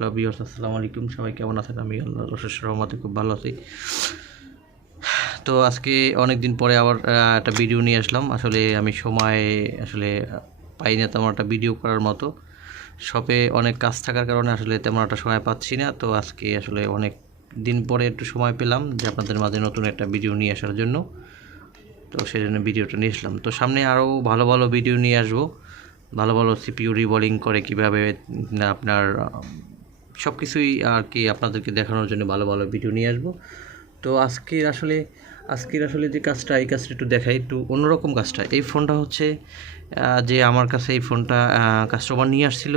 Hello viewers, আসসালামু আলাইকুম। সবাই কেমন আছেন? আমি আল্লাহর অশেষ রহমতে খুব ভালো আছি। তো আজকে অনেক দিন পরে আবার একটা ভিডিও নিয়ে আসলাম। আসলে আমি সময় পাই না তেমন একটা ভিডিও করার মতো। শপে অনেক কাজ থাকার কারণে আসলে তেমন একটা সময় পাচ্ছি না। তো আজকে আসলে অনেক দিন পরে একটু সময় পেলাম যে আপনাদের মাঝে নতুন একটা ভিডিও নিয়ে আসার জন্য। তো সেই জন্য ভিডিওটা নিয়ে আসলাম। তো সামনে আরও ভালো ভালো ভিডিও নিয়ে আসবো। ভালো ভালো সিপিইউ রিবোলিং করে কীভাবে আপনার সব কিছুই আর কি আপনাদেরকে দেখানোর জন্য ভালো ভালো ভিডিও নিয়ে আসবো। তো আজকের আসলে যে কাজটা, এই কাজটা একটু দেখাই, একটু অন্যরকম কাজটা। এই ফোনটা হচ্ছে যে আমার কাছে এই ফোনটা কাস্টমার নিয়ে আসছিল।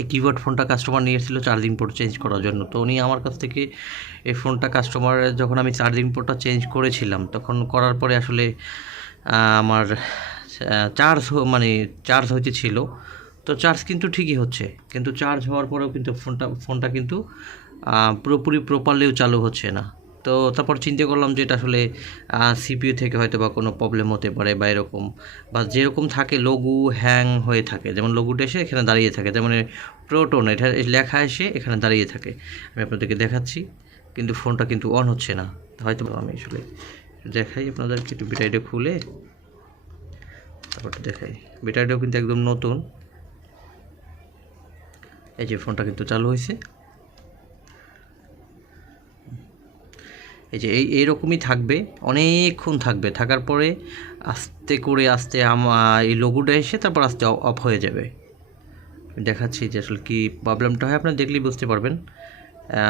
এই কিবোর্ড ফোনটা কাস্টমার নিয়ে এসেছিলো চার্জিং পোর্ট চেঞ্জ করার জন্য। তো উনি আমার কাছ থেকে এই ফোনটা কাস্টমারের যখন আমি চার্জিং পোর্টটা চেঞ্জ করেছিলাম, তখন করার পরে আসলে আমার চার্জ হইতেছিল। তো চার্জ কিন্তু ঠিকই হচ্ছে, কিন্তু চার্জ হওয়ার পরেও কিন্তু ফোনটা কিন্তু পুরোপুরি প্রপারলিও চালু হচ্ছে না। তো তারপর চিন্তা করলাম যে এটা আসলে সিপিইউ থেকে হয়তো বা কোনো প্রবলেম হতে পারে, বা এরকম বা যেরকম থাকে লঘু হ্যাং হয়ে থাকে, যেমন লঘুটা এসে এখানে দাঁড়িয়ে থাকে, যেমন প্রোটন এটা লেখা এসে এখানে দাঁড়িয়ে থাকে। আমি আপনাদেরকে দেখাচ্ছি, কিন্তু ফোনটা কিন্তু অন হচ্ছে না। হয়তো আমি আসলে দেখাই আপনাদেরকে, একটু ব্যাটারিটা খুলে তারপর দেখাই। ব্যাটারিটাও কিন্তু একদম নতুন। এই যে ফোনটা কিন্তু চালু হয়েছে। এই যে এইরকমই থাকবে, অনেকক্ষণ থাকবে। থাকার পরে আস্তে এই লোগোটা এসে তারপর আস্তে অফ হয়ে যাবে। দেখাচ্ছি যে আসলে কী প্রবলেমটা হয়, আপনারা দেখলেই বুঝতে পারবেন।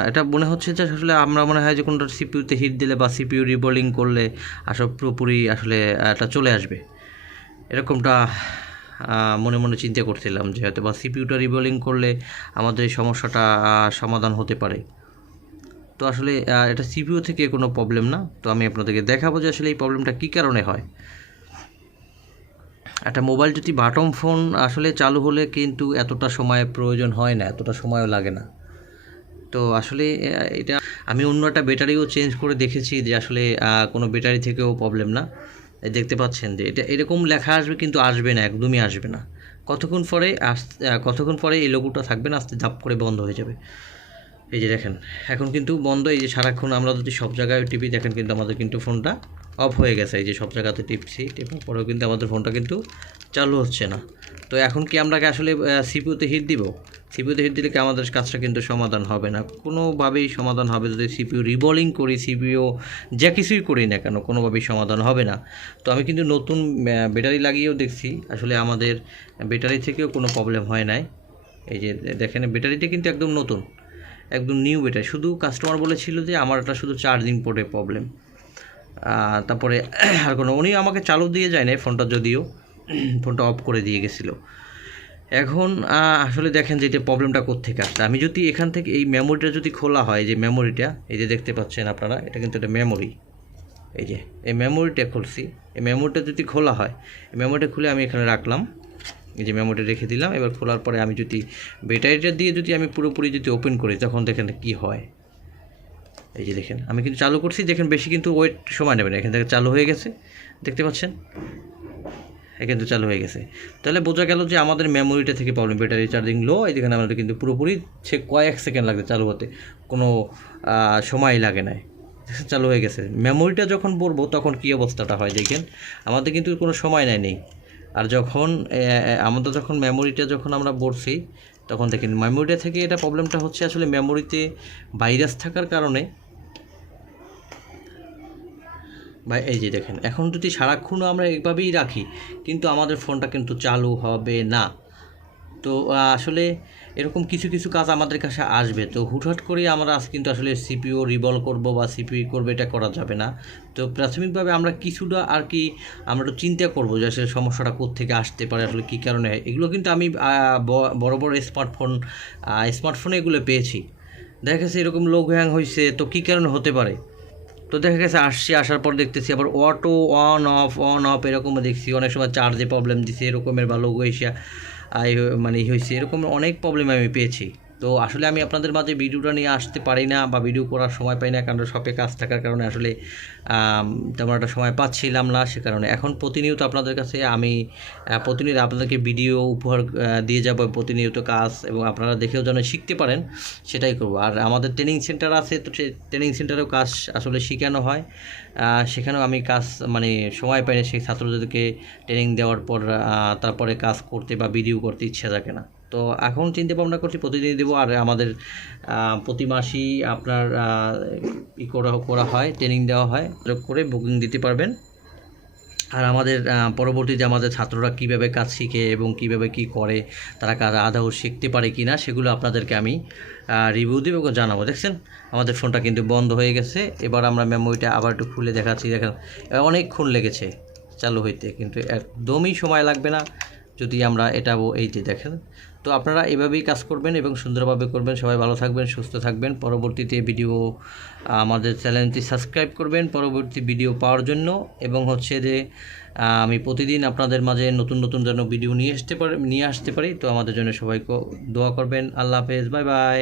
এটা মনে হচ্ছে যে আসলে আমরা মনে হয় যে কোনো সিপিইউতে হিট দিলে বা সিপিইউ রিবোলিং করলে আসলে পুরোপুরি আসলে এটা চলে আসবে, এরকমটা মনে মনে চিন্তা করছিলাম যে হয়তো বা সিপিইউটা রিবোলিং করলে আমাদের এই সমস্যাটা সমাধান হতে পারে। তো আসলে এটা সিপিইউ থেকে কোনো প্রবলেম না। তো আমি আপনাদেরকে দেখাবো যে আসলে এই প্রবলেমটা কী কারণে হয়। একটা মোবাইল যদি বাটন ফোন আসলে চালু হলে কিন্তু এতটা সময় প্রয়োজন হয় না, এতটা সময়ও লাগে না। তো আসলে এটা আমি অন্য একটা ব্যাটারিও চেঞ্জ করে দেখেছি যে আসলে কোনো ব্যাটারি থেকেও প্রবলেম না। দেখতে পাচ্ছেন যে এটা এরকম লেখা আসবে, কিন্তু আসবে না, একদমই আসবে না। কতক্ষণ পরে এই লোগোটা থাকবে না, আস্তে ধাপ করে বন্ধ হয়ে যাবে। এই যে দেখেন এখন কিন্তু বন্ধ। এই যে সারাক্ষণ আমরা যদি সব জায়গায় টিপি, দেখেন কিন্তু আমাদের কিন্তু ফোনটা অফ হয়ে গেছে। এই যে সব জায়গাতে টিপছি, টিপার পরেও কিন্তু আমাদের ফোনটা কিন্তু চালু হচ্ছে না। তো এখন কি আমরা আসলে সিপিইউতে হিট দিব? সিপিইউতে হিট দিলে কি আমাদের কাজটা কিন্তু সমাধান হবে না, কোনোভাবেই সমাধান হবে যদি সিপিইউ রিবোলিং করি, সিপিইউ যা কিছুই করি না কেন, কোনোভাবেই সমাধান হবে না। তো আমি কিন্তু নতুন ব্যাটারি লাগিয়েও দেখছি, আসলে আমাদের ব্যাটারি থেকেও কোনো প্রবলেম হয় নাই। এই যে দেখেন ব্যাটারিটা কিন্তু একদম নতুন, একদম নিউ ব্যাটারি। শুধু কাস্টমার বলেছিল যে আমার এটা শুধু চার্জিং পোর্টে প্রবলেম, তারপরে আর কোনো উনি আমাকে চালু দিয়ে যায় না ফোনটা, যদিও ফোনটা অফ করে দিয়ে গেছিলো। এখন আসলে দেখেন যে এটা প্রবলেমটা কোত্থেকে আসছে। আমি যদি এখান থেকে এই মেমোরিটা যদি খোলা হয়, যে মেমোরিটা এই যে দেখতে পাচ্ছেন আপনারা, এটা কিন্তু একটা মেমোরি। এই যে এই মেমোরিটা খুলছি, এই মেমোরিটা যদি খোলা হয়, এই মেমোরিটা খুলে আমি এখানে রাখলাম, এই যে মেমোরিটা রেখে দিলাম। এবার খোলার পরে আমি যদি ব্যাটারিটা দিয়ে যদি আমি পুরোপুরি যদি ওপেন করি, তখন দেখেন কি হয়। এই যে দেখেন আমি কিন্তু চালু করছি, দেখেন বেশি কিন্তু ওয়েট সময় নেবে না, এখান থেকে চালু হয়ে গেছে, দেখতে পাচ্ছেন এখান থেকে চালু হয়ে গেছে। তাহলে বোঝা গেল যে আমাদের মেমোরিটা থেকে প্রবলেম, ব্যাটারি চার্জিং লো। এই যেখানে আমাদের কিন্তু পুরোপুরি সে কয়েক সেকেন্ড লাগবে চালু হতে, কোনো সময় লাগে না, চালু হয়ে গেছে। মেমোরিটা যখন পড়বো তখন কী অবস্থাটা হয় দেখেন, আমাদের কিন্তু কোনো সময় নেই। আর যখন মেমোরিটা যখন আমরা বলছি, তখন দেখেন মেমোরিটা থেকে এটা প্রবলেমটা হচ্ছে আসলে মেমোরিতে ভাইরাস থাকার কারণে। বা এই যে দেখেন এখন যদি সারাক্ষণও আমরা এইভাবেই রাখি, কিন্তু আমাদের ফোনটা কিন্তু চালু হবে না। তো আসলে এরকম কিছু কিছু কাজ আমাদের কাছে আসবে। তো হুটহাট করে আমরা কিন্তু আসলে সিপিইউ রিভলভ করব বা সিপিইউ করবে, এটা করা যাবে না। তো প্রাথমিকভাবে আমরা কিছুটা আর কি আমরা একটু চিন্তা করবো যে আসলে সমস্যাটা কোত্থেকে আসতে পারে, আসলে কী কারণে। এগুলো কিন্তু আমি বড় বড় স্মার্টফোনে এগুলো পেয়েছি। দেখা গেছে এরকম লোগো হ্যাং হয়েছে, তো কী কারণে হতে পারে। তো দেখা গেছে আসার পর দেখতেছি আবার অটো অন অফ এরকমও দেখছি। অনেক সময় চার্জে প্রবলেম দিছে এরকমের, বা লোগো এসে হয়েছে, এরকম অনেক প্রবলেম আমি পেয়েছি। তো আসলে আমি আপনাদের মাঝে ভিডিওটা নিয়ে আসতে পারি না বা ভিডিও করার সময় পাই না, কারণ শপে কাজ থাকার কারণে আসলে তেমন একটা সময় পাচ্ছিলাম না। সে কারণে এখন প্রতিনিয়ত আপনাদের কাছে আমি প্রতিনিয়ত আপনাদেরকে ভিডিও উপহার দিয়ে যাব, প্রতিনিয়ত কাজ, এবং আপনারা দেখেও যেন শিখতে পারেন সেটাই করব। আর আমাদের ট্রেনিং সেন্টার আছে, তো সেই ট্রেনিং সেন্টারেও কাজ আসলে শেখানো হয়, সেখানেও আমি কাজ মানে সময় পাই না সেই ছাত্রদেরকে ট্রেনিং দেওয়ার পর তারপরে কাজ করতে বা ভিডিও করতে ইচ্ছা থাকে না। তো এখন চিন্তা ভাবনা করছি প্রতিদিন দেবো। আর আমাদের প্রতি মাসেই আপনার করা হয়, ট্রেনিং দেওয়া হয়, করে বুকিং দিতে পারবেন। আর আমাদের পরবর্তীতে আমাদের ছাত্ররা কীভাবে কাজ শিখে এবং কীভাবে কী করে, তারা কাজ আদৌ শিখতে পারে কি না, সেগুলো আপনাদেরকে আমি রিভিউ দেবো এবং জানাবো। দেখছেন আমাদের ফোনটা কিন্তু বন্ধ হয়ে গেছে। এবার আমরা মেমোরিটা আবার একটু খুলে দেখাচ্ছি। দেখেন অনেকক্ষণ লেগেছে চালু হইতে, কিন্তু একদমই সময় লাগবে না যদি আমরা এটাও এই যে দেখেন। তো আপনারা এভাবেই কাজ করবেন এবং সুন্দরভাবে করবেন। সবাই ভালো থাকবেন, সুস্থ থাকবেন। পরবর্তীতে ভিডিও আমাদের চ্যানেলটি সাবস্ক্রাইব করবেন পরবর্তী ভিডিও পাওয়ার জন্য, এবং হচ্ছে যে আমি প্রতিদিন আপনাদের মাঝে নতুন নতুন যেন ভিডিও নিয়ে আসতে পারি। তো আমাদের জন্য সবাইকে দোয়া করবেন। আল্লাহ হাফেজ, বাই বাই।